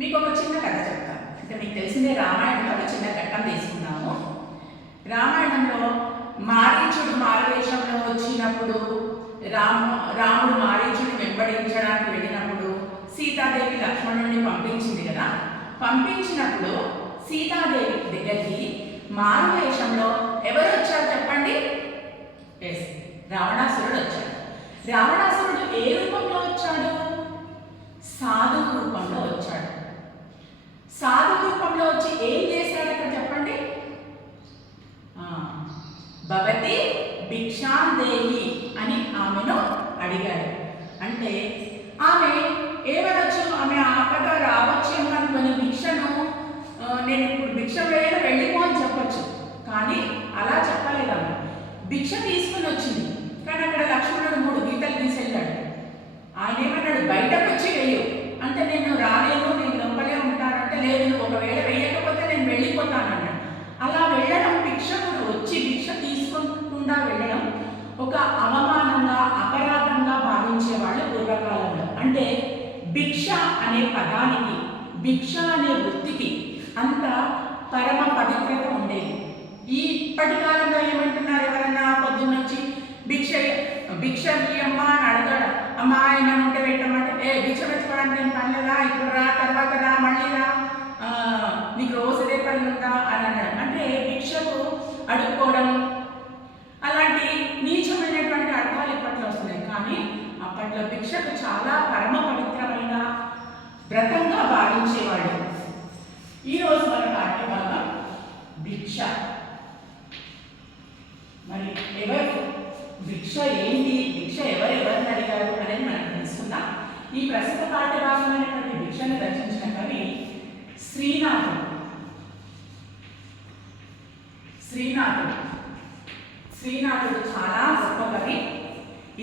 మీకు ఒక చిన్న కథ చెప్తాను. అంటే మీకు తెలిసిందే, రామాయణంలో ఒక చిన్న ఘట్టం తీసుకున్నాము. రామాయణంలో మారీచుడు మారువేషంలో వచ్చినప్పుడు రాముడు మారీచుడిని వెంబడించడానికి వెళ్ళినప్పుడు సీతాదేవి లక్ష్మణుడిని పంపించింది కదా. పంపించినప్పుడు సీతాదేవి దగ్గరికి మారువేషంలో ఎవరు వచ్చారు చెప్పండి? ఎస్, రావణాసురుడు వచ్చాడు. రావణాసురుడు ఏ రూపంలో వచ్చాడు? సాధువు రూపంలో వచ్చాడు. సాధు రూపంలో వచ్చి ఏం చేశాడు అక్కడ చెప్పండి? భవతి భిక్షాందేహి అని ఆమెను అడిగాడు. అంటే ఆమె ఏమనొచ్చు? ఆమె ఆపద రావచ్చేమో అనుకుని భిక్షను నేను ఇప్పుడు భిక్ష వేయను వెళ్ళిపో అని చెప్పచ్చు. కానీ అలా చెప్పలేదు. ఆమె భిక్ష తీసుకుని వచ్చింది. కానీ అక్కడ లక్ష్మణుడు 3 గీతలు తీసెళ్ళాడు. ఆయన ఏమన్నాడు? బయటకు వచ్చి వెయ్యు అంటే నేను రాలేను, నేను లోపలే ఉంటానంటే లేదు, నువ్వు ఒకవేళ వేయకపోతే నేను వెళ్ళిపోతానన్నాడు. అలా వెళ్ళడం, భిక్షకుడు వచ్చి భిక్ష తీసుకుంటూ వెళ్ళడం ఒక అవమానంగా అపరాధంగా భావించేవాళ్ళు పూర్వకాలంలో. అంటే భిక్ష అనే పదానికి, భిక్ష అనే వృత్తికి అంత పరమ పవిత్రత ఉండేది. ఇప్పటి కాలంలో ఏమంటున్నారు? ఎవరన్నా పొద్దున్నొచ్చి భిక్ష అమ్మ అని అడగాడు. అమ్మ ఆయన ఉంటే పెట్టమంటే భిక్ష పెట్టుకోవడానికి నేను పని లేదా, ఇప్పుడు రా, తర్వాత రా, మళ్ళీ రా, నీకు రోజు ఇదే పని ఉందా అని అన్నాడు. అంటే భిక్షకు అడుక్కోవడం అలాంటి నీచమైనటువంటి అర్థాలు ఇప్పట్లో వస్తున్నాయి. కానీ అప్పట్లో భిక్షకు చాలా పరమ పవిత్రమైన వ్రతంగా భావించేవాడు. ఈరోజు మన పాఠ్యభాగం భిక్ష. మరి ఎవరు భిక్ష ఏంటి, భిక్ష ఎవరిని అడిగారు అనేది మనం తెలుసుకుందాం. ఈ ప్రస్తుత పాఠ్యభాగమైనటువంటి భిక్షను రచించిన కవి శ్రీనాథుడు. శ్రీనాథుడు చాలా గొప్ప కవి.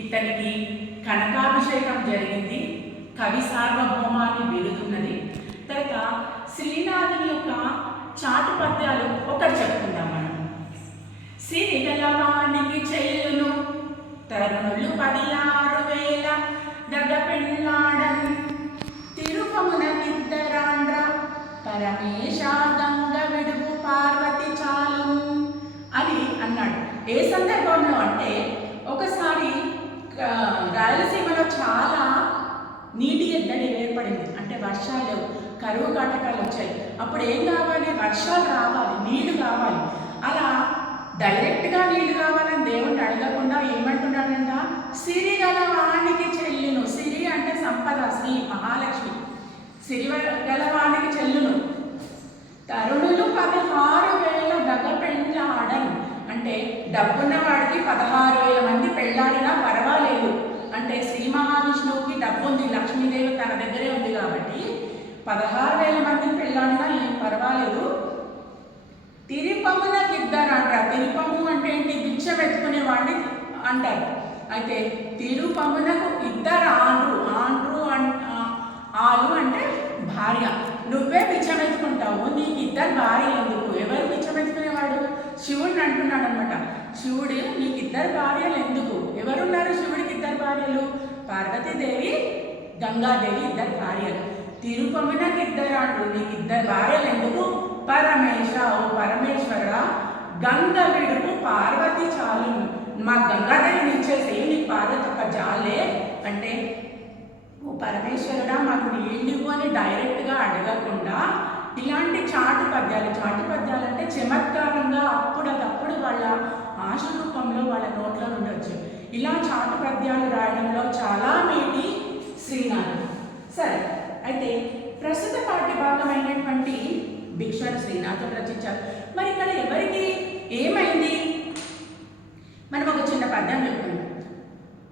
ఇతనికి కనకాభిషేకం జరిగింది, కవి సార్వభౌమాన్ని బిరుదున్నది. తర్వాత శ్రీనాథుని యొక్క చాటు పద్యాలు ఒకటి చెప్పుకుందాం మనం. సిరిగలవానికి చెల్లును తరుణులు 16,000 దగ పెళ్ళాడన్ తిరుపమున నిద్దరాండ్ర పరమేశ గంగ విడుపు పార్వతి చాలు అని అన్నాడు. ఏ సందర్భంలో అంటే ఒకసారి రాయలసీమలో చాలా నీటి ఎద్దడి ఏర్పడింది. అంటే వర్షాలు, కరువు కాటకాలు వచ్చాయి. అప్పుడు ఏం కావాలి? వర్షాలు రావాలి, నీళ్లు కావాలి. అలా డైరెక్ట్గా నీళ్లు కావాలని దేవుణ్ణి అడగకుండా ఏమంటున్నాడంట? సిరి గలవానికి చెల్లును. సిరి అంటే సంపద, శ్రీ మహాలక్ష్మి. సిరి గలవానికి చెల్లును తరుణులు 16,000 దగ పెళ్ళాడను. అంటే డబ్బున్న వాడికి 16,000 మంది పెళ్ళాడినా పర్వాలేదు. అంటే శ్రీ మహావిష్ణువుకి డబ్బు ఉంది, లక్ష్మీదేవి తన దగ్గరే ఉంది కాబట్టి 16,000 మందిని పెళ్ళాడినా ఏం పర్వాలేదు. తిరుపమునకి ఇద్దరు అంటారు. తిరుపము అంటే ఏంటి? భిక్ష పెట్టుకునే వాడిని అంటారు. అయితే తిరుపమునకు ఇద్దరు ఆలు అంటే భార్య. నువ్వే బిచ్చమెత్తుకుంటావు, నీకు ఇద్దరు భార్యలు ఎందుకు? ఎవరు బిచ్చమెత్తుకునేవాడు? శివుడిని అంటున్నాడు అనమాట. శివుడు నీకు ఇద్దరు భార్యలు ఎందుకు? ఎవరున్నారు శివుడికి ఇద్దరు భార్యలు? పార్వతీదేవి, గంగాదేవి ఇద్దరు భార్యలు. తిరుపమునకి ఇద్దరు అంటూ నీకు ఇద్దరు భార్యలు ఎందుకు? పరమేశ, ఓ పరమేశ్వర, గంగ విడుపు పార్వతి చాలు. మా గంగాదేవిని ఇచ్చేసి నీకు పార్వతి ఒక జాలే అంటే, ఓ పరమేశ్వరుడా మాకు నీళ్ళు అని డైరెక్ట్గా అడగకుండా ఇలాంటి చాటు పద్యాలు అంటే చమత్కారంగా అప్పుడప్పుడు వాళ్ళ ఆశ రూపంలో వాళ్ళ నోట్లో ఉండొచ్చు. ఇలా చాటు పద్యాలు రాయడంలో చాలా మేటి శ్రీనాథుడు. సరే, అయితే ప్రస్తుత పాఠ్యభాగమైనటువంటి భిక్షను శ్రీనాథుడు రచించారు. మరి ఇక్కడ ఎవరికి ఏమైంది? మనం ఒక చిన్న పద్యం చెప్పుకున్నాం.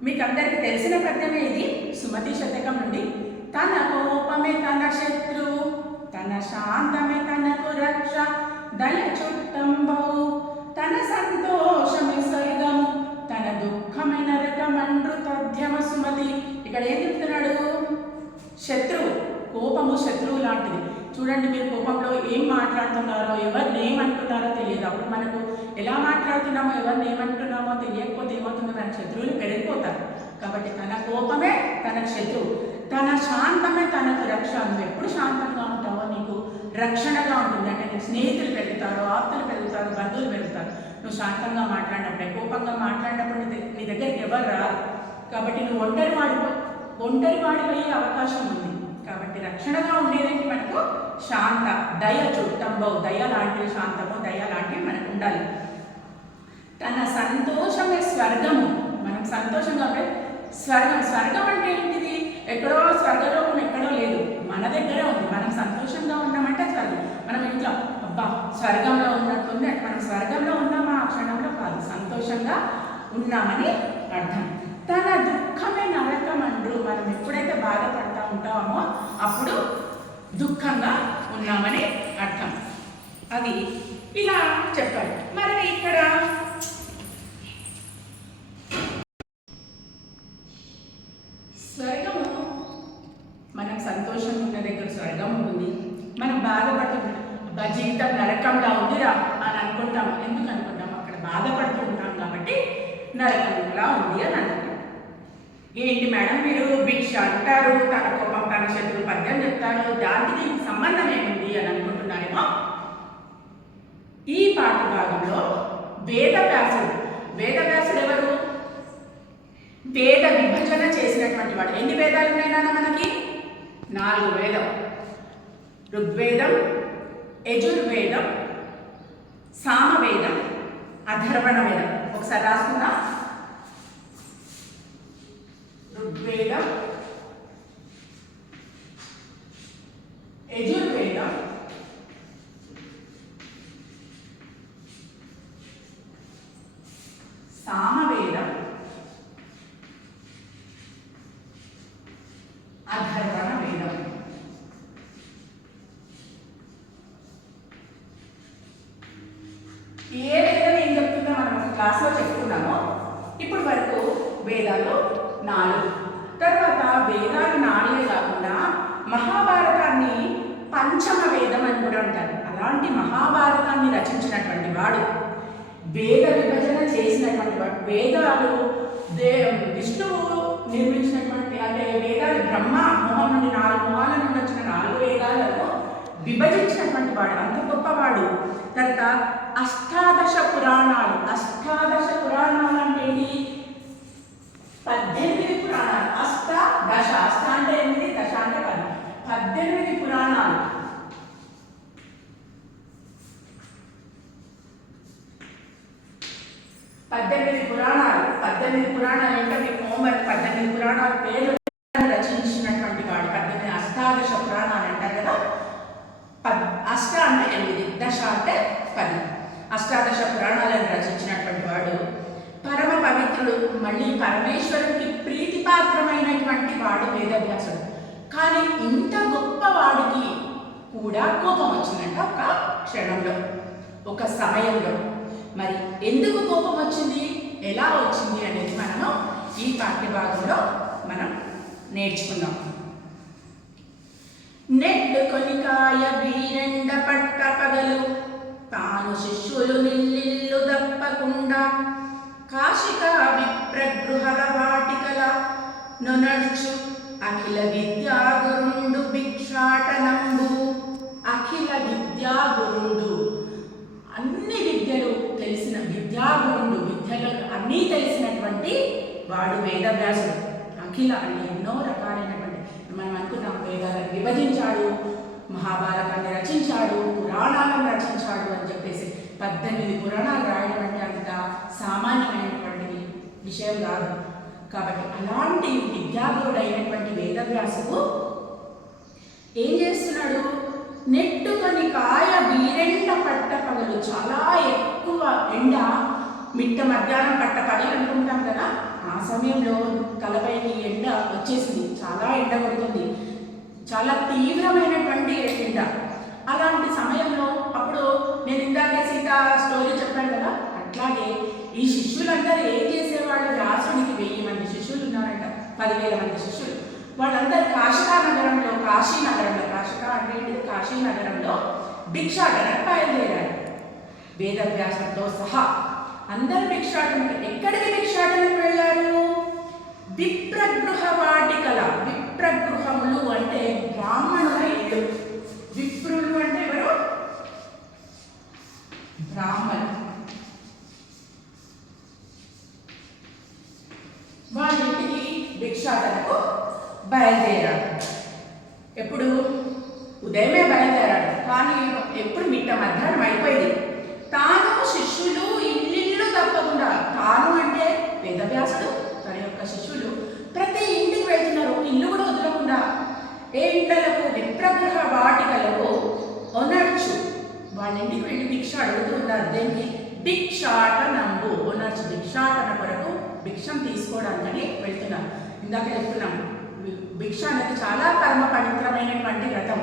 మీకు అందరికీ తెలిసిన పద్యమే ఇది. సుమతి శతకం నుండి. తన కోపమే తన శత్రువు, తన శాంతమే తనకు రక్ష, దయ చుట్టంబవు, తన సంతోషమే స్వర్గము, తన దుఃఖమే నరకమండ్రు తథ్యమ సుమతి. ఇక్కడ ఏం చెప్తున్నాడు? శత్రువు, కోపము శత్రువు లాంటిది. చూడండి, మీరు కోపంలో ఏం మాట్లాడుతున్నారో, ఎవరిని ఏమంటున్నారో తెలియదు. అప్పుడు మనకు ఎలా మాట్లాడుతున్నామో, ఎవరిని ఏమంటున్నామో తెలియకపోతే ఏమవుతుందో మన శత్రువులు పెరిగిపోతారు. కాబట్టి తన కోపమే తన శత్రువు, తన శాంతమే తనకు రక్ష. నువ్వు ఎప్పుడు శాంతంగా ఉంటావో నీకు రక్షణగా ఉంటుంది. అంటే నీకు స్నేహితులు పెరుగుతారు, ఆప్తులు పెరుగుతారు, బంధువులు పెరుగుతారు. నువ్వు శాంతంగా మాట్లాడినప్పుడే, కోపంగా మాట్లాడినప్పుడు నీ దగ్గరికి ఎవరు రారు. కాబట్టి నువ్వు ఒంటరి వాడిపోయే అవకాశం ఉంది. కాబట్టి రక్షణగా ఉండేదేంటి మనకు? శాంత, దయ, చుట్టంబవు, దయ లాంటివి, శాంతము, దయ లాంటివి మనకు ఉండాలి. తన సంతోషమే స్వర్గము. మనం సంతోషంగా ఉంటే స్వర్గం అంటే ఏంటిది? ఎక్కడో స్వర్గలోకం ఎక్కడో లేదు, మన దగ్గరే ఉంది. మనం సంతోషంగా ఉన్నామంటే స్వర్గం. మనం ఇంట్లో అబ్బా స్వర్గంలో ఉన్నట్టుంది అంటే మనం స్వర్గంలో ఉన్నామా? ఆ క్షణంలో కాదు, సంతోషంగా ఉన్నామని అర్థం. తన దుఃఖమే నరకం అండ్రు. మనం ఎప్పుడైతే బాధపడతా ఉంటామో అప్పుడు దుఃఖంగా ఉన్నామని అర్థం. అది ఇలా చెప్పాలి. మరి ఇక్కడ స్వర్గము, మనం సంతోషంగా ఉన్న దగ్గర స్వర్గం ఉంటుంది. మనం బాధపడుతుంటాం, జీవితం నరకంలా ఉందిరా అని అనుకుంటాం. ఎందుకు అనుకుంటాం? అక్కడ బాధపడుతూ ఉంటాం కాబట్టి నరకంలా ఉంది అని అనుకుంటాం. ఏంటి మేడం మీరు భిక్ష అంటారు, తన కోపం తన శత్రువు పద్యం చెప్తారు, దానికి సంబంధం ఏముంది అని అనుకుంటున్నారేమో. ఈ పాఠ భాగంలో వేదవ్యాసుడు ఎవరు? వేద విభజన చేసినటువంటి వాడు. ఎన్ని వేదాలు ఉన్నాయి నాన్న మనకి? 4 వేదం. ఋగ్వేదం, యజుర్వేదం, సామవేదం, అథర్వణ వేదం. ఒకసారి రాసుకుందా? ఋగ్వేదం, యజుర్వేదం, సామవేదం, అథర్వణ వేదం. ఏ వేదం ఏం చెప్తుందో మనం క్లాస్లో చెప్పుకున్నాము. ఇప్పుడు వరకు వేదాలు 4. తర్వాత వేదాలు 4 కాకుండా మహాభారతాన్ని పంచమ వేదం అని కూడా అంటారు. అలాంటి మహాభారతాన్ని రచించినటువంటి వాడు, వేద విభజన చేసినటువంటి వాడు. వేదాలు విష్ణువు నిర్మించినటువంటి, అంటే వేదాలు బ్రహ్మ మొహం నుండి 4 మొహాల నుండి వచ్చిన 4 వేదాలను విభజించినటువంటి వాడు, అంత గొప్పవాడు. తర్వాత అష్టాదశ పురాణాలు. అష్టాదశ పురాణాలు అంటే 18 పురాణాలు. అష్ట అంటే 8, దశ అంటే 10. 18 పురాణాలు. 18 పురాణాలు. 18 పురాణాలు అంటే మీకు హోంవర్క్. 18 పురాణాల పేర్లు రచించినటువంటి వాడు. 18 అష్టాదశ పురాణాలు అంటారు కదా. అష్ట అంటే 8, దశ అంటే 10. అష్టాదశ పురాణాలను రచించినటువంటి వాడు పరమ పవిత్రుడు. మళ్ళీ పరమేశ్వరుడికి ప్రీతిపాత్రమైనటువంటి వాడు వేదవ్యాసుడు. కానీ ఇంత గొప్ప వాడికి కూడా కోపం వచ్చిందంట ఒక క్షణంలో, ఒక సమయంలో. మరి ఎందుకు కోపం వచ్చింది, ఎలా వచ్చింది అనేది మనము ఈ పాఠ్యభాగంలో మనం నేర్చుకుందాం. నెట్టుకొని కాయ బీరెండ పట్ట పగలు, తాను శిష్యులు నిల్లిల్లు దప్పకుండా, కాశిక విప్రగృహల వాటికల నొనర్చు అఖిల విద్యాగురుండు భిక్షాటనంబు. అఖిల విద్యాగురుండు, అన్ని విద్యలు తెలిసిన విద్యాగురుండు, విద్యలు అన్నీ తెలిసినటువంటి వాడు వేదవ్యాసుడు. అఖిల అంటే ఎన్నో రకాలైనటువంటి, మనం అనుకున్నాం వేదాలను విభజించాడు, మహాభారతాన్ని రచించాడు, పురాణాలను రచించాడు అని చెప్పేసి. 18 పురాణాలు రాయడం అంటే అంత సామాన్యమైనటువంటి విషయం కాదు. కాబట్టి అలాంటి విద్యాగురుడైనటువంటి వేదవ్యాసుడు ఏం చేస్తున్నాడు? నెట్టుకొని కాయ బీరెండ పట్ట పగలు, చాలా ఎక్కువ ఎండ, మిట్ట మధ్యాహ్నం పట్ట పగలు అనుకుంటాం కదా, ఆ సమయంలో తలపైకి ఎండ వచ్చేసింది. చాలా ఎండ పడుతుంది, చాలా తీవ్రమైనటువంటి ఎండ. అలాంటి సమయంలో అప్పుడు నేను ఇందాకే సీత స్టోరీ చెప్పాను కదా, అట్లాగే ఈ శిష్యులందరూ ఏం చేసేవాళ్ళు? వ్యాసుడికి 1000 మంది శిష్యులు ఉన్నారంట, 10,000 మంది శిష్యులు. వాళ్ళందరూ కాశికా నగరంలో, కాశికా అంటే కాశీనగరంలో భిక్షాటనకు బయలుదేరారు వేదవ్యాసంతో సహా. అందరు భిక్షాటనకి. ఎక్కడికి భిక్షాటనకు వెళ్ళారు? విప్రగృహ వాటికల. విప్రగృహములు అంటే ఎప్పుడు ఉదయమే బయలుదేరాడు, కానీ ఎప్పుడు మధ్యాహ్నం అయిపోయింది. తాను శిష్యులు ఇల్లు తప్పకుండా, తాను అంటే వేదవ్యాసుడు తన యొక్క శిష్యులు ప్రతి ఇంటికి వెళ్తున్నారు, ఇల్లు కూడా వదలకుండా. ఏ ఇంట్లకు విప్రగృహ వాటికలకు ఒనర్చు వాళ్ళ ఇంటికి వెళ్ళి భిక్ష అడుగుతూ ఉన్నారు. దేనికి? భిక్షాటనంబు. ఒనర్చు భిక్షాటన కొరకు భిక్షం తీసుకోవడానికని వెళ్తున్నారు. ఇందాక చెప్తున్నాం, భిక్ష అనేది చాలా పరమ పవిత్రమైనటువంటి వ్రతం.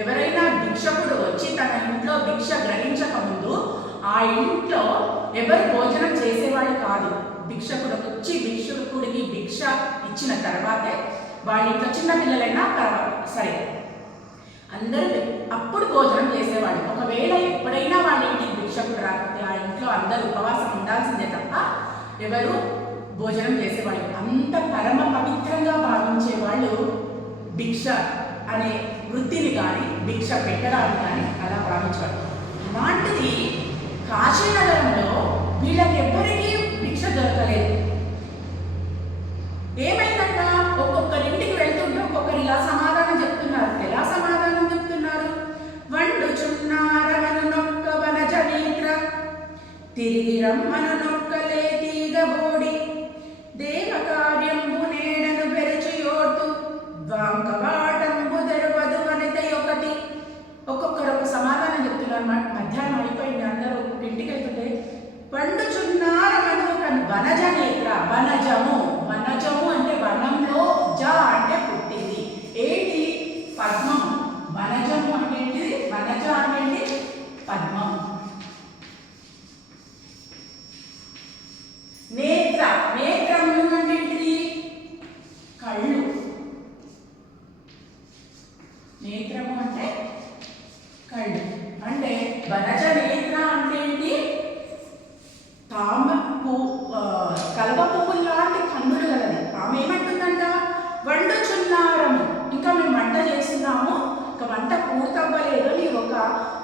ఎవరైనా భిక్షకుడు వచ్చి తన ఇంట్లో భిక్ష గ్రహించక ముందు ఆ ఇంట్లో ఎవరు భోజనం చేసేవాళ్ళు కాదు. భిక్షకుడు వచ్చి భిక్షకుడికి భిక్ష ఇచ్చిన తర్వాతే వాళ్ళ ఇంట్లో చిన్న పిల్లలైనా సరే అందరూ అప్పుడు భోజనం చేసేవాళ్ళు. ఒకవేళ ఎప్పుడైనా వాళ్ళ ఇంటికి భిక్షకుడు రాకపోతే ఆ ఇంట్లో అందరూ ఉపవాసం ఉండాల్సిందే తప్ప ఎవరు భోజనం చేసేవాళ్ళు. అంత పరమ పవిత్రంగా భావించే వాళ్ళు భిక్ష అనే వృత్తిని కానీ భిక్ష పెట్టడాన్ని కానీ అలా భావించారు. అలాంటిది కాశీనగరంలో వీళ్ళకి ఎవ్వరికీ భిక్ష దొరకలేదు. ఏమైందంట, ఒక్కొక్కరింటికి వెళ్తుంటే ఒక్కొక్కరు ఇలా సమాధానం చెప్తున్నారు. ఎలా సమాధానం చెప్తున్నారు? వండుచున్నారమను నొక్క వనజనేత్ర, తిరిగి రమ్మను నొక్కలే తీగబోడి, దేవకార్యంబు నేడను పెరచియోర్తు, ద్వాంకవాటంబు తెరవదు వనిత ఒకటి. ఒక్కొక్కరు ఒక సమాధానం చెప్తున్నారు. మధ్యాహ్నం అయిపోయింది, అందరూ ఒక్కొక్క ఇంటికి వెళ్తుంటే వండుచున్నారమను వనజనేత్ర, వనజము. వనజము అంటే వనంలో, జ అంటే పుట్టింది. ఏంటి? పద్మం. వనజము అంటే ఏంటిది? వనజ అంటే ఏంటి? పద్మం. నేత్ర, నేత్రము అంటే ఏంటిది? కళ్ళు. నేత్రము అంటే కళ్ళు. అంటే వనజ నేత్ర అంటే ఏంటి? కలువ పువ్వులు లాంటి కన్నులు గలది. ఆమె ఏమంటుందంట? వండుచున్నారము, ఇంకా మేము వంట చేస్తున్నాము, ఇంకా వంట పూర్తవ్వలేదు, నీ ఒక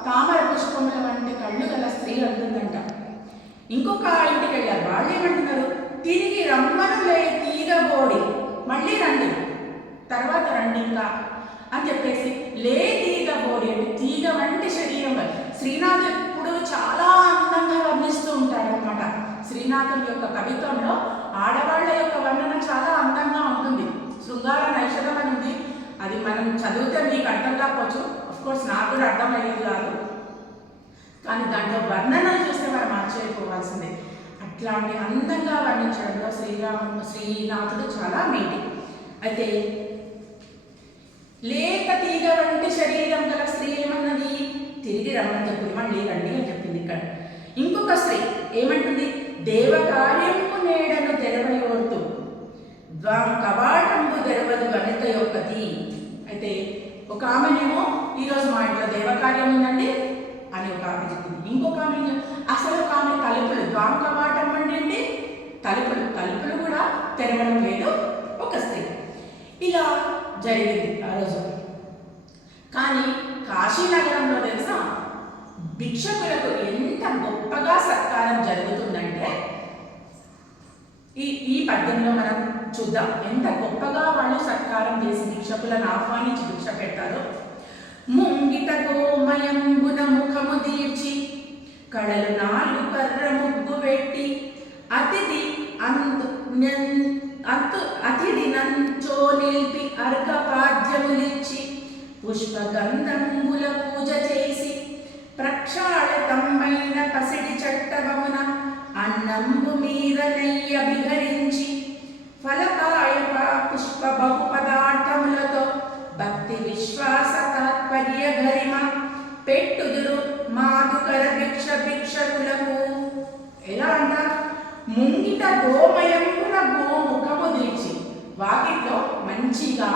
తామర పుష్పముల వంటి కళ్ళు గల స్త్రీ అంటుందంట. ఇంకొక ఇంటికి వెళ్ళారు, వాళ్ళు ఏమంటున్నారు? తిరిగి రమ్మనులే తీగబోడి, మళ్ళీ రండి, తర్వాత రండి ఇంకా అని చెప్పేసి. లే తీగబోడి అంటే తీగ వంటి శరీరం. శ్రీనాథ్ ఎప్పుడు చాలా అందంగా వర్ణిస్తూ ఉంటాడనమాట. శ్రీనాథుని యొక్క కవిత్వంలో ఆడవాళ్ల యొక్క వర్ణన చాలా అందంగా ఉంటుంది. శృంగార నైషధం అని ఉంది, అది మనం చదివితే మీకు అర్థం కాకపోవచ్చు. అఫ్కోర్స్ నాకు కూడా అర్థమయ్యేది కాదు, కానీ దాంట్లో వర్ణనలు చూస్తే మనం ఆశ్చర్యపోవాల్సిందే. అట్లాంటి అందంగా వర్ణించడంలో శ్రీనాథుడు చాలా మేటి. అయితే లేక తీగ వంటి శరీరం గల స్త్రీ ఏమన్నది? తిరిగి రమ్మని చెప్పింది, మళ్ళీ రండి అని చెప్పింది. ఇక్కడ ఇంకొక స్త్రీ ఏమంటుంది? దేవకార్యంపు నేడను తెరవయోర్తు, కవాటంబు తెరవదు వనిత యొక్కది. అయితే ఒక ఆమెనేమో ఈరోజు మా ఇంట్లో దేవకార్యం ఉందండి అని ఒక ఆమె చెప్పింది. ఇంకొక ఆమె అసలు ఒక ఆమె తలుపులు, కవాటం అంటే ఏంటి? తలుపులు, తలుపులు కూడా తెరవడం లేదు ఒక స్త్రీ. ఇలా జరిగింది ఆ రోజు. కానీ కాశీనగరంలో తెలుసా, భిక్షకులకు ఎంత గొప్పగా సత్కారం జరుగుతుందంటే ఈ పద్యంలో మనం చూద్దాం. ఎంత గొప్పగా వాళ్ళు సత్కారం చేసి భిక్షకులను ఆహ్వానించి భిక్ష పెడతారు. ముంగిట గోమయంబున ముఖము తీర్చి, కడలు 4 కర్ర ముగ్గు పెట్టి, అతిథి నంచో నిలిపి అర్ఘపాద్యములిచ్చి, పుష్పగంధంబుల పూజ చేసి, ప్రక్షాళితమైన పసిడి చట్టవమున అన్నంబు మీద నెయ్యి అభిహరించి, ఫలకాయ పుష్ప బహు పదార్థములతో భక్తి విశ్వాస తాత్పర్య గరిమ పెట్టుదురు మాధుకర భిక్షకులకు. ఎలా అంటారు? ముంగిట గోమయంబున గోముఖము తీర్చి, వాకిట్లో మంచిగా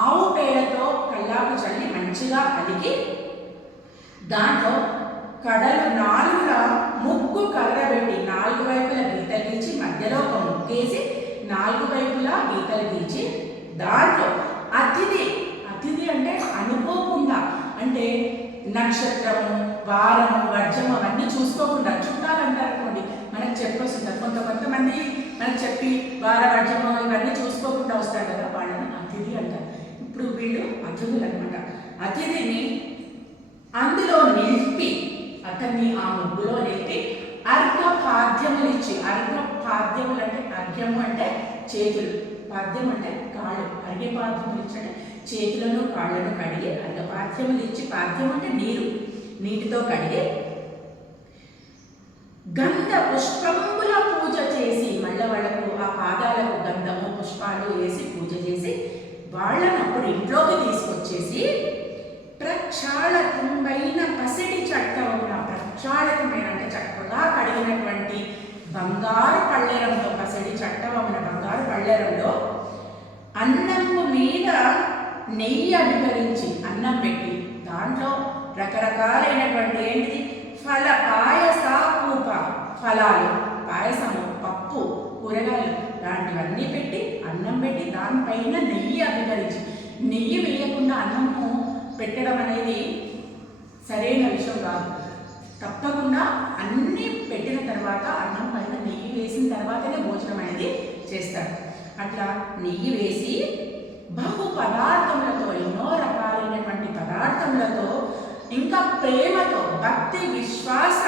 ఆవు పేడతో కల్లాపు చల్లి మంచిగా అలిగి, దాంట్లో కడలు 4 ముగ్గు కర్ర పెట్టి 4 వైపులా గీతలు గీచి, మధ్యలో ఒక ముగ్గేసి 4 వైపులా గీతలు గీచి, దాంట్లో అతిథి అంటే అనుకోకుండా, అంటే నక్షత్రము, వారము, వర్జము అవన్నీ చూసుకోకుండా, చుట్టాలంటారు అనుకోండి, మనకు చెప్పొస్తుంటారు. కొంతమంది మనకు చెప్పి వార వర్జము ఇవన్నీ చూసుకోకుండా వస్తారు కదా, వాళ్ళని అతిథి అంటారు. ఇప్పుడు అతిథులు అనమాట. అతిథిని అందులో నిలిపి, అతన్ని ఆ ముగ్గులో నిలిపి అర్ఘ్యపాద్యములు ఇచ్చి, అర్ఘ్యపాద్యములు అంటే అర్ఘ్యము అంటే చేతులు, పాద్యం అంటే కాళ్ళు, అర్ఘ్యపాద్యములు ఇచ్చి అంటే చేతులను కాళ్ళను కడిగి అర్ఘ్యపాద్యములు ఇచ్చి, పాద్యం అంటే నీరు, నీటితో కడిగి గంధ పుష్పముల పూజ చేసి, మళ్ళీ వాళ్ళకు ఆ పాదాలకు గంధము పుష్పాలు వేసి పూజ చేసి వాళ్ళను అప్పుడు ఇంట్లోకి తీసుకొచ్చేసి ప్రక్షాళకమైన పసిడి చట్టమున, ప్రక్షాళకమైన అంటే చక్కగా కడిగినటువంటి బంగారు పళ్ళెరంతో, పసిడి చట్టమున బంగారు పళ్ళెరంలో అన్నము మీద నెయ్యి అభికరించి అన్నం పెట్టి దాంట్లో రకరకాలైనటువంటి ఏంటిది ఫల పాయస పూప, ఫలాలు, పాయసము, పప్పు, కూరగాయలు లాంటివన్నీ పెట్టి అన్నం పెట్టి దానిపైన నెయ్యి అభికరించి, నెయ్యి వేయకుండా అన్నము పెట్టడం అనేది సరైన విషయం కాదు. తప్పకుండా అన్నీ పెట్టిన తర్వాత అన్నం పైన నెయ్యి వేసిన తర్వాతనే భోజనం అనేది చేస్తారు. అట్లా నెయ్యి వేసి బహు పదార్థములతో, ఎన్నో రకాలైనటువంటి పదార్థములతో, ఇంకా ప్రేమతో, భక్తి విశ్వాస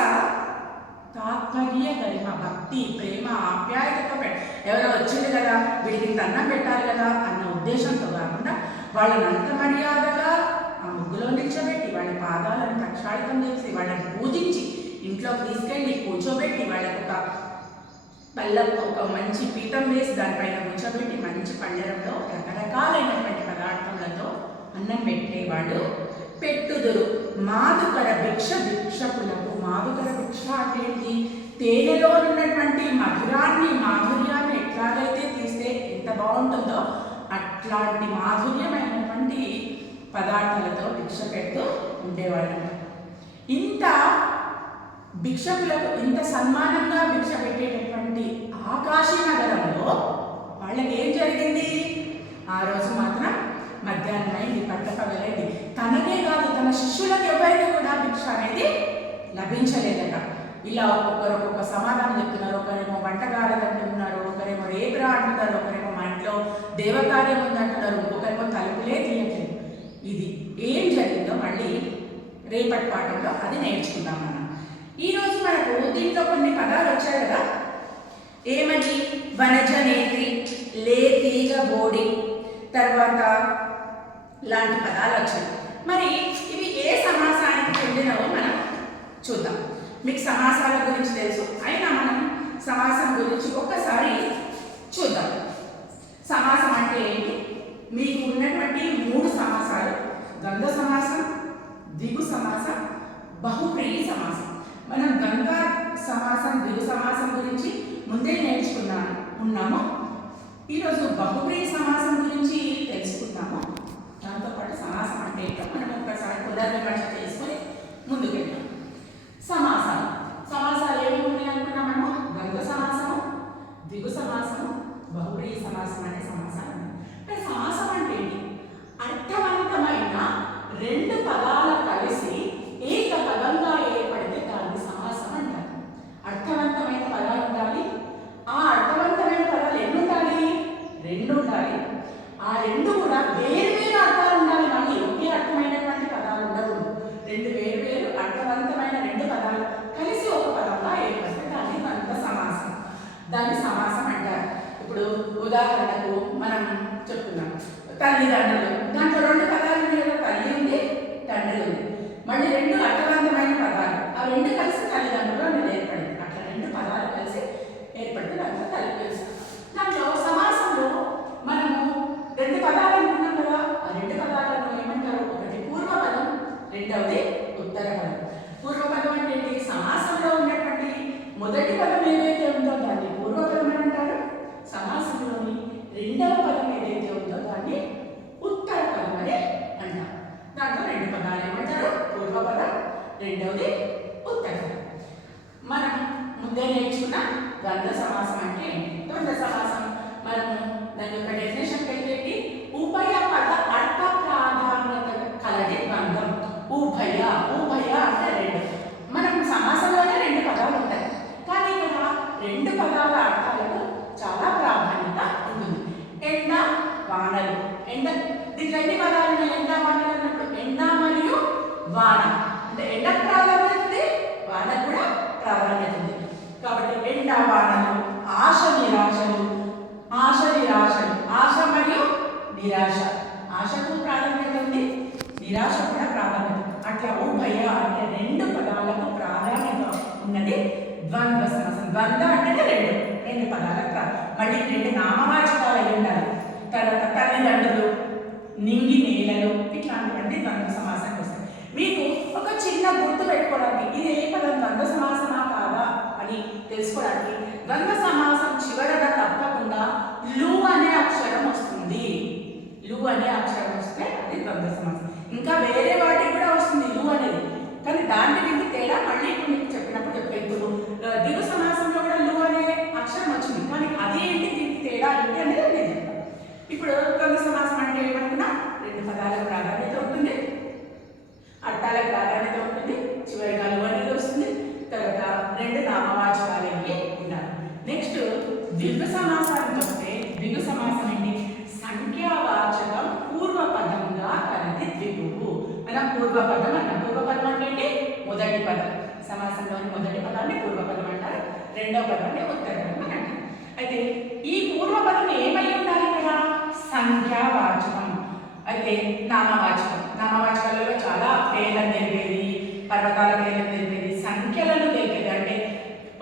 తాత్పర్య గరిమ, భక్తి ప్రేమ ఆప్యాయతతో ఎవరో వచ్చింది కదా వీడికి అన్నం పెట్టాలి కదా అన్న ఉద్దేశంతో కాకుండా వాళ్ళని అంత మర్యాదగా ఆ ముగ్గులో నిల్చోబెట్టి వాళ్ళ పాదాలను ప్రక్షాళితం చేసి వాళ్ళని పూజించి ఇంట్లోకి తీసుకెళ్ళి కూర్చోబెట్టి వాళ్ళకు ఒక మంచి పీఠం వేసి దానిపైన కూర్చోబెట్టి మంచి పళ్ళెరంలో రకరకాలైనటువంటి పదార్థములతో అన్నం పెట్టేవాళ్ళు పెట్టుదురు. మాధుకర భిక్ష భిక్షకులకు, మాధుకర భిక్ష అంటే ఏంటి? తేనెలో ఉన్నటువంటి మాధుర్యాన్ని ఎట్లాగైతే తీస్తే ఎంత బాగుంటుందో అట్లాంటి మాధుర్యమైనటువంటి పదార్థాలతో భిక్ష పెడుతూ ఉండేవాళ్ళు. ఇంత భిక్షకులకు ఇంత సన్మానంగా భిక్ష పెట్టేటటువంటి ఆకాశీ నగరంలో వాళ్ళకి ఏం జరిగింది? ఆ రోజు మాత్రం మధ్యాహ్నమైంది, పట్టపగలైంది. తనకే కాదు తన శిష్యులకు ఎవరికి కూడా భిక్ష అనేది లభించలేదట. ఇలా ఒక్కొక్క సమాధానం చెప్తున్నారు. ఒకరేమో వంటగారని అంటున్నారు, ఒకరేమో రేపురా అంటున్నారు, ఒకరేమో మా ఇంట్లో దేవకార్యం ఉందంటున్నారు, ఇంకొకరేమో తలుపులే తీయట్లేదు. ఇది ఏం జరిగిందో మళ్ళీ రేపటి పాఠంలో అది నేర్చుకుందాం మనం. ఈరోజు మనకు దీంట్లో కొన్ని పదాలు వచ్చాయి కదా, ఏమని? వనజ నేత్రి, లే తీగ బోడి, తర్వాత లాంటి పదాలు వచ్చాయి. మరి ఇవి ఏ సమాసానికి చెందినవో మనం చూద్దాం. మీకు సమాసాల గురించి తెలుసు, అయినా మనం సమాసం గురించి ఒక్కసారి చూద్దాం. సమాసం అంటే ఏంటి? మీకు ఉన్నటువంటి 3 సమాసాలు: ద్వంద్వ సమాసం, ద్విగు సమాసం, బహువ్రీహి సమాసం. మనం ద్వంద్వ సమాసం, ద్విగు సమాసం గురించి ముందే ఉన్నాము. ఈరోజు బహువ్రీహి సమాసం గురించి తెలుసుకుంటాము. దాంతోపాటు సమాసం అంటే ఏంటో మనం ఒకసారి పునర్విమర్శ చేసుకొని ముందుకు వెళ్తాం. సమాసాలు ఏమి ఉన్నాయి అనుకున్నామేమో? ద్వంద్వ సమాసము, ద్విగు సమాసము, బహువ్రీహి సమాసం అనే సమాసాలు ఉన్నాయి. సమాసం అంటే ఏంటి? అర్థవంతమైన 2 పదాల కలిసి ఏక పదంగా ఏర్పడితే దాన్ని సమాసం అంటారు. అర్థవంతమైన పదాలు ఉండాలి. ఆ అర్థవంతమైన పదాలు ఎన్ని ఉండాలి? 2 ఉండాలి. ఆ 2 కూడా వేరు అర్థాలు ఉండాలి. మళ్ళీ ఒకే అర్థమైనటువంటి పదాలు ఉండకూడదు. 2 వేరు అర్థవంతమైన 2 పదాలు కలిసి ఒక పదంగా ఏర్పడితే దాన్ని ద్వంద్వ సమాసం, దాన్ని సమాసం అంటారు. ఇప్పుడు ఉదాహరణకు మనం చెప్తున్నాం తల్లిదండ్రులు, దాంట్లో 2 పదాలు ఉన్నాయి కదా, తల్లి ఉంది, తండ్రి ఉంది. మళ్ళీ 2 అర్థవంతమైన పదాలు, ఆ 2 కలిసి తల్లిదండ్రులు అనేది ఏర్పడింది. అట్లా 2 పదాలు కలిసి ఏర్పడితే దాంట్లో తల్లి తెలుసు. దాంట్లో సమాసంలో మనము 2 పదాలు అనుకున్నాం కదా, ఆ 2 పదాలను ఏమంటారు? ఒకటి పూర్వపదం, రెండవది ఉత్తర పదం. పూర్వపదం అంటే ఏంటి? సమాసంలో ఉన్నటువంటి మొదటి పదం ఏదైతే ఉందో దాన్ని పూర్వపదం అని అంటారు. సమాసంలోని రెండవ పదం ఏదైతే ఉందో దాన్ని ఉత్తర పదం అని అంటారు. దాంట్లో 2 పదాలు ఏమంటారు? పూర్వపదం, రెండవది ఉత్తర పదం. మనం ముందే నేర్చుకున్న ద్వంద్వ సమాసం అంటే ఏంటి? ద్వంద్వ సమాసం మనము దాని యొక్క డెఫినేషన్కి వెళ్ళేటి ఉభయ పద అర్థ ప్రాధాన్యత కలది ద్వంద్వం. ఉభయ అంటే 2. మనం సమాసంలోనే 2 పదాలు ఉంటాయి, కానీ ఇక్కడ 2 పదాల అర్థాలకు చాలా ప్రాధాన్యత ఉంటుంది. ఎండ, వానలు. దీంట్లో ఎన్ని పదాలు ఉన్నాయి? ఎండ, వాన. అంటే ఎండకు ప్రాధాన్యత ఉంది, వానకు కూడా ప్రాధాన్యత ఉంది. కాబట్టి ఎండ వానలు, ఆశ నిరాశలు, ఆశ నిరాశలు, ఆశ మరియు నిరాశ. ఆశకు ప్రాధాన్యత ఉంది, నిరాశ కూడా ప్రాధాన్యత. అట్లా ఉభయ అంటే రెండు పదాలకు ప్రాధాన్యత ఉన్నది ద్వంద్వ సమాసం. ద్వంద్వ అంటే రెండు పదాలకు మళ్ళీ రెండు నామవాచకాలు అయి ఉండాలి. తర్వాత తల్లిదండ్రులు, నింగి నేలలు, ఇట్లాంటివన్నీ ద్వంద్వ సమాసానికి వస్తాయి. మీకు ఒక చిన్న గుర్తు పెట్టుకోవడానికి ఇది ఏ పదం ద్వంద్వ సమాసమా కాదా అని తెలుసుకోవడానికి ద్వంద్వ సమాసం చివరన తప్పకుండా లు అనే అక్షరం వస్తుంది. లు అనే అక్షరం వస్తే అది ద్వంద్వ సమాసం. ఇంకా వేరే వాటికి కూడా వస్తుంది లు అనేది, కానీ దానికి దీనికి తేడా మళ్ళీ ఇప్పుడు మీకు చెప్పినప్పుడు చెప్తే ఇప్పుడు దిగు సమాసంలో కూడా లు అనే అక్షరం వచ్చింది, కానీ అదేంటి దీనికి తేడా ఏంటి అనేది నేను చెప్తాను. ఇప్పుడు ద్వంద్వ సమాసం అంటే ఏమనుకున్నా రెండు పదాలకు ప్రాధాన్యత ఉంటుంది, అర్థాలకు ప్రాధాన్యత ఉంటుంది, చివరిగా లు అనేది వస్తుంది, తర్వాత రెండు నామవాచకాలు ఉండాలి. నెక్స్ట్ ద్విగు సమాసానికి వస్తే ద్విగు సమాసం ఏంటి? సంఖ్యావాచకం పూర్వపదంగా కలది ద్విగువు. మనం పూర్వపదం అన్నాం. పూర్వపదం అంటే ఏంటి? మొదటి పదం. సమాసంలోని మొదటి పదాన్ని పూర్వపదం అంటారు, రెండవ పదాన్ని ఉత్తరపదం అని అంటారు. అయితే ఈ పూర్వపదం ఏమై ఉండాలి ఇక్కడ? సంఖ్యావాచకం. అయితే నామవాచకం, నామవాచకాలలో చాలా పేర్లను తెలిపేది, పర్వతాల పేర్లను తెలిపేది, సంఖ్యలను తెలిపేది. అంటే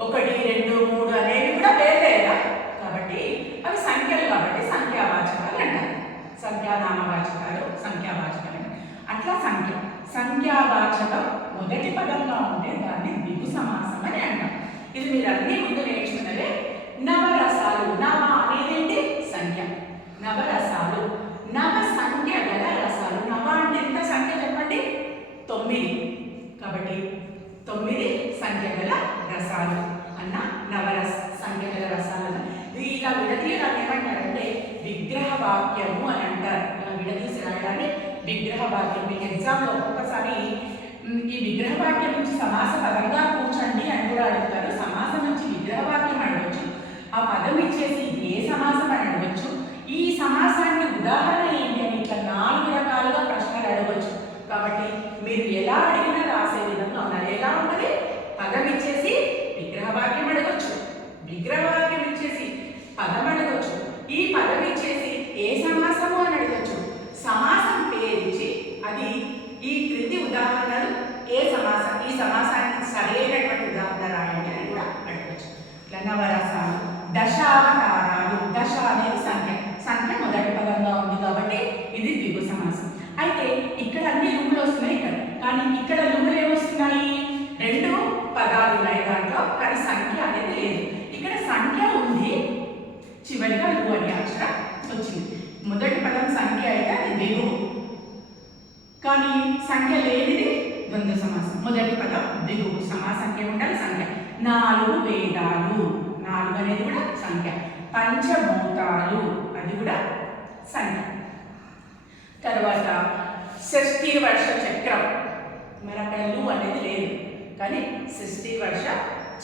1, 2, 3 అనేవి కూడా పేర్లే కదా, కాబట్టి అవి సంఖ్యలు కాబట్టి సంఖ్యావాచకాలు అంటారు. సంఖ్యానామవాచకాలు, సంఖ్యావాచకాలు. అట్లా సంఖ్యావాచకం మొదటి పదంగా ఉంటే దాన్ని ద్విగు సమాసం అని అంటాం. ఇది మీరు అన్ని ముందు నేర్చుకున్నదే. నవరసాలు, నవ అనేది ఏంటి? సంఖ్య. నవరసాలు, నవ సంఖ్య గల రసాలు. నవ అంటే ఎంత సంఖ్య చెప్పండి? 9. కాబట్టి 9 సంఖ్య గల రసాలు అన్న నవరస సంఖ్య గల రసాలు అన్న. ఇలా విడదీయడాన్ని ఏమంటారంటే విగ్రహ వాక్యము అని అంటారు. ఇలా విడదీసి రాయడాన్ని విగ్రహ వాక్యం. మీకు ఎగ్జామ్లో ఒక్కొక్కసారి ఈ విగ్రహ వాక్యం నుంచి సమాస పదంగా కూర్చోండి అని కూడా అడుగుతారు. సమాసం నుంచి విగ్రహ వాక్యం అడగవచ్చు, ఆ పదం ఇచ్చేసి ఏ సమాసం అని అడగవచ్చు, ఈ సమాసానికి ఉదాహరణ ఏంటి అని ఇట్లా 4 రకాలుగా ప్రశ్నలు అడగవచ్చు. కాబట్టి మీరు ఎలా అడిగినా రాసే విధంగా ఉన్నారు. ఎలా ఉన్నది? పదం ఇచ్చేసి విగ్రహవాక్యం అడగచ్చు, విగ్రహవాక్యం ఇచ్చేసి పదం అడగచ్చు, ఈ పదం ఇచ్చేసి ఏ సమాసము అని అడగచ్చు, సమాసం పేరిచ్చి అది ఈ క్రింది ఉదాహరణలు ఏ సమాసం, ఈ సమాసానికి సరైనటువంటి ఉదాహరణ రాయండి అని కూడా అడగచ్చు. ఇట్లా నవరసాలు, దశావతారాలు. దశ అనేది సంఖ్య, సంఖ్య మొదటి పదంగా ఉంది కాబట్టి ఇది ద్విగు సమాసం. అయితే ఇక్కడ అన్ని లుములు వస్తున్నాయి ఇక్కడ, కానీ ఇక్కడ లుములు ఏమొస్తున్నాయి? 2 పదాలు ఉన్నాయి దాంట్లో, కానీ సంఖ్య అనేది లేదు. ఇక్కడ సంఖ్య ఉంది, చివరిగా లు అనే అక్షరం వచ్చింది. మొదటి పదం సంఖ్య అయితే అది ద్విగు, కానీ సంఖ్య లేనిది ద్వంద్వ సమాసం. మొదటి పదం ద్విగు, సమాసంఖ్య ఉండాలి, సంఖ్య. 4 వేదాలు, 4 అనేది కూడా సంఖ్య. పంచభూతాలు, అది కూడా సంఖ్య. తర్వాత షష్ఠీ వర్ష చక్రం, మరి అక్కడ లు అనేది లేదు, కానీ షష్ఠీ వర్ష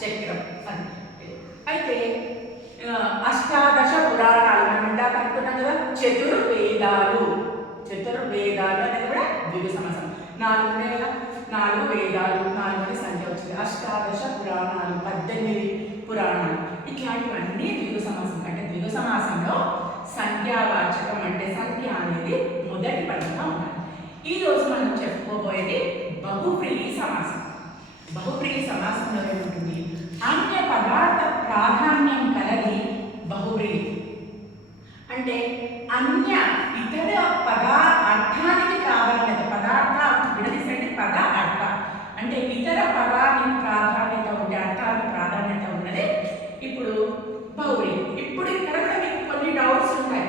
చక్రం అది. అయితే అష్టాదశ పురాణాలు మనం ఇందాక అనుకున్నాం కదా, చతుర్వేదాలు. చతుర్వేదాలు అనేది కూడా ద్విగు సమాసం. 4 ఉన్నాయి కదా, 4 వేదాలు, 4 అనే సంఖ్య వచ్చింది. అష్టాదశ పురాణాలు, 18 పురాణాలు, ఇట్లాంటివన్నీ ద్విగు సమాసం. అంటే ద్విగు సమాసంలో సంఖ్యావాచకం అంటే సంఖ్య అనేది మొదటి పదంగా ఉండాలి. ఈరోజు మనం చెప్పుకోబోయేది బహుప్రీతి సమాసం. బహుప్రీతి సమాసంలో ఏముంటుంది? అన్య పదార్థ ప్రాధాన్యం కలది బహుప్రీతి. అంటే అన్య ఇతర అర్థానికి ప్రాధాన్యత, పదార్థ విడదీసండి పద అర్థ అంటే ఇతర పదానికి ప్రాధాన్యత ఉండే, అర్థానికి ప్రాధాన్యత ఉన్నది ఇప్పుడు బహుప్రీతి. ఇప్పుడు ఇక్కడ కూడా మీకు కొన్ని డౌట్స్ ఉన్నాయి.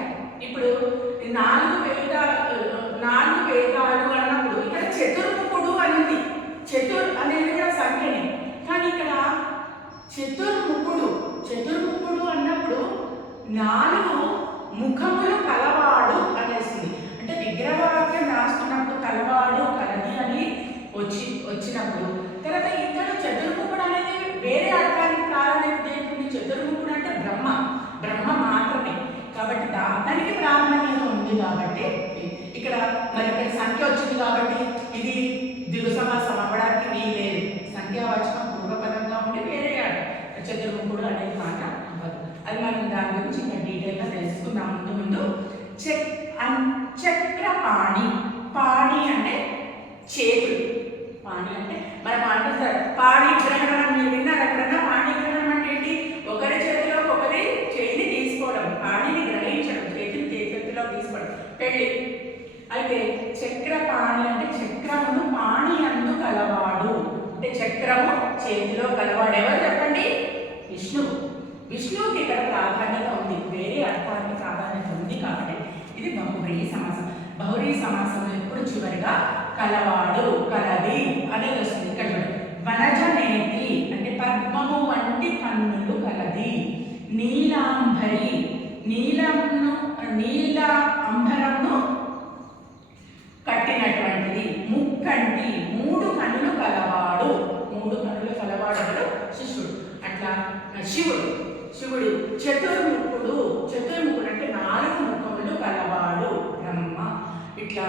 ఇప్పుడు 4 వేదాలు అన్నప్పుడు ఇక్కడ చతుర్ముఖుడు అనేది, చతుర్ అనేది కూడా సంఖ్యనే, కానీ ఇక్కడ చతుర్ముఖుడు అన్నప్పుడు 4 ముఖములు కలవాడు అనేసింది. అంటే విగ్రహవాక్యం రాస్తున్నప్పుడు కలవాడు, కలది అని వచ్చినప్పుడు తర్వాత ఇతడు చతుర్ముఖుడు అనేది వేరే అర్థానికి ప్రాధాన్యత ఏంటి? చతుర్ముఖుడు అంటే బ్రహ్మ మాత్రమే, కాబట్టి దానికి ప్రాధాన్యత ఉంది. కాబట్టి ఇక్కడ మరి ఇక్కడ సంఖ్య వచ్చింది కాబట్టి ఇది ద్విగు సమాసం అవ్వడానికి వీలేదు. సంఖ్యావాచకం పూర్వపదంగా ఉండి వేరే చతుర్ముఖుడు అనేది మాట అవ్వదు. అది మనం దాని గురించి ఇంకా డీటెయిల్గా తెలుసుకుందాం. ముందు చక్రపాణి. పాణి అంటే చేతులు. పాణి అంటే మనం అంటారు పాణి గ్రహణం. మీరు విన్నారు ఎక్కడన్నా? పాణి గ్రహణం అంటే ఏంటి? ఒకరి చేతిలో ఒకరి చేతిని తీసుకోవడం, పాణిని గ్రహించడం, చేతిలో తీసుకోవడం, పెళ్ళి. అయితే చక్రపాణి అంటే చక్రమును పాణి అందు కలవాడు. అంటే చక్రము చేతిలో కలవాడు ఎవరు చెప్పండి? విష్ణువు. విష్ణువుకి ఇక్కడ ప్రాధాన్యత ఉంది, వేరే అర్థానికి ప్రాధాన్యత ఉంది కాబట్టి ఇది బహువ్రీహి సమాసం. బహువ్రీహి సమాసం ఎప్పుడు చివరిగా కలవాడు, కలది అనేది వస్తుంది. ఇక్కడ వనజనేతి అంటే పద్మము వంటి కన్నులు కలది. నీలాంబరి నీల అంబరమును కట్టినటువంటిది. ముక్కంటి మూడు కన్నులు కలవాడు. మూడు కన్నులు కలవాడు శిష్యుడు. అట్లా శివుడు చతుర్ముఖుడు. చతుర్ముఖుడు అంటే 4 ముఖములు కలవాడు బ్రహ్మ. ఇట్లా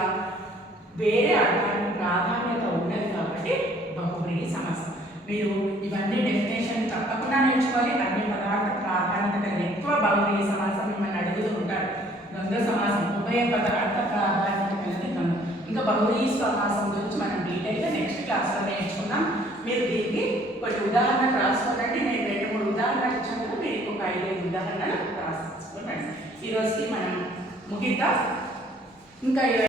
వేరే అర్థానికి ప్రాధాన్యత ఉన్నది కాబట్టి బహువ్రీహి సమాసం. మీరు ఇవన్నీ డెఫినేషన్ తప్పకుండా నేర్చుకోవాలి. అన్ని పదార్థ ప్రాధాన్యత ఎక్కువ బహువ్రీహి సమాసం మిమ్మల్ని అడుగుతూ ఉంటారు. ద్వంద్వ సమాసం ఉభయ పదార్థ ప్రాధాన్యత కలిగి ద్వంద్వ. ఇంకా బహువ్రీహి సమాసం గురించి మనం డీటెయిల్గా నెక్స్ట్ క్లాస్లో నేర్చుకుందాం. మీరు దీనికి కొన్ని ఉదాహరణలు రాసుకోనండి. నేను 2-3 ఉదాహరణలు ఇచ్చాను. మీరు ఒక 5-5 ఉదాహరణలు రాసుకోండి. ఈరోజుకి మనం ముగిద్దాం. ఇంకా